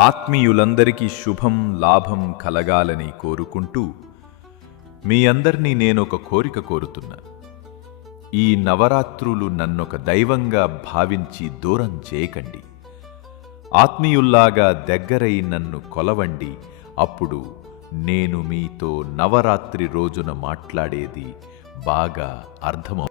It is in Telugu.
ఆత్మీయులందరికీ శుభం లాభం కలగాలని కోరుకుంటూ మీ అందరినీ నేనొక కోరిక కోరుతున్నా. ఈ నవరాత్రులు నన్నొక దైవంగా భావించి దూరం చేయకండి. ఆత్మీయుల్లాగా దగ్గరై నన్ను కొలవండి. అప్పుడు నేను మీతో నవరాత్రి రోజున మాట్లాడేది బాగా అర్థమవుతుంది.